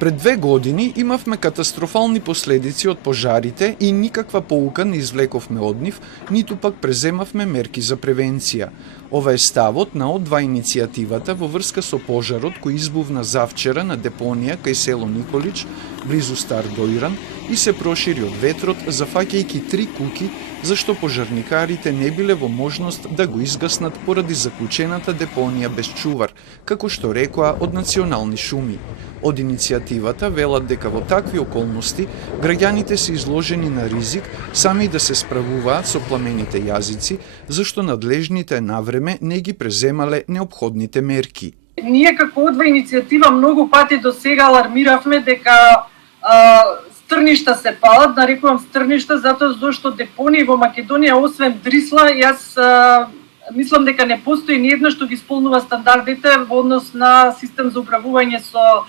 Пред 2 години имавме катастрофални последици од пожарите и никаква поука не извлековме од нив, ниту пак преземавме мерки за превенција. Ова е ставот на Од2 иницијативата во врска со пожарот кој избувна завчера на депонија кај село Николич, близу Стар Доиран, и се прошири од ветрот, зафаќајќи 3 куќи, зашто пожарникарите не биле во можност да го изгаснат поради заклучената депонија без чувар, како што рекоа од Национални шуми. Од иницијативата велат дека во такви околности граѓаните се изложени на ризик сами да се справуваат со пламените јазици, зашто надлежните навреме не ги преземале неопходните мерки. Ние како Од2 иницијатива многу пати до сега алармиравме дека стрништа се палат, нарекувам стрништа затоа зашто депонии во Македонија освен Дрисла, јас мислам дека не постои ниедно што ги исполнува стандардите во однос на систем за управување со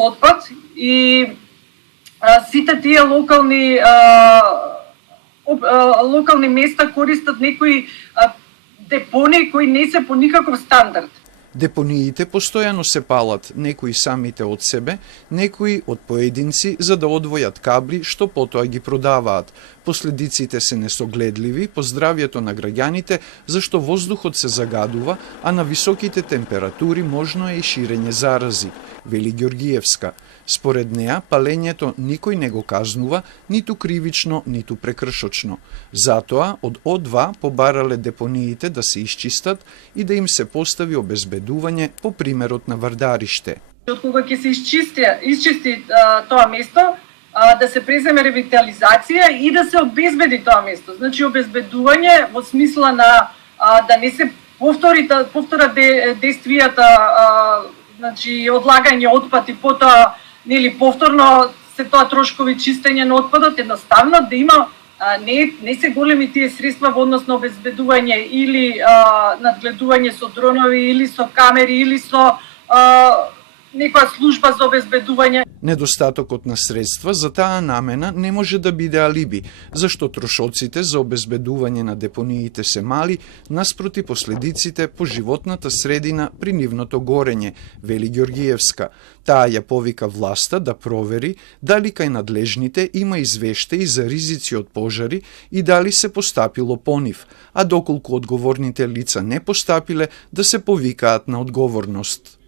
отпад и сите тие локални места користат некои депонии кои не се по никаков стандард. Депониите постојано се палат, некои самите од себе, некои од поединци за да одвојат кабли што потоа ги продаваат. Последиците се несогледливи по здравјето на граѓаните, зашто воздухот се загадува, а на високите температури можно е и ширење зарази, вели Ѓоргиевска. Според неа, палењето никој не го казнува, ниту кривично, ниту прекршочно. Затоа, од Од2 побарале депониите да се исчистат и да им се постави обезбедување по примерот на Вардариште. Од кога ќе се исчисти тоа место, да се преземе ревитализација и да се обезбеди тоа место. Значи обезбедување во смисла на да не се повторат действијата, значи одлагање отпад и потоа нели повторно се тоа трошкови чистење на отпадот, едноставно да има не се големи тие средства во однос на обезбедување или надгледување со дронови или со камери или со некоја служба за обезбедување. Недостатокот на средства за таа намена не може да биде алиби, зашто трошоците за обезбедување на депониите се мали, наспроти последиците по животната средина при нивното горење, вели Ѓоргиевска. Таа ја повика власта да провери дали кај надлежните има извештаи за ризици од пожари и дали се постапило по нив, а доколку одговорните лица не постапиле, да се повикаат на одговорност.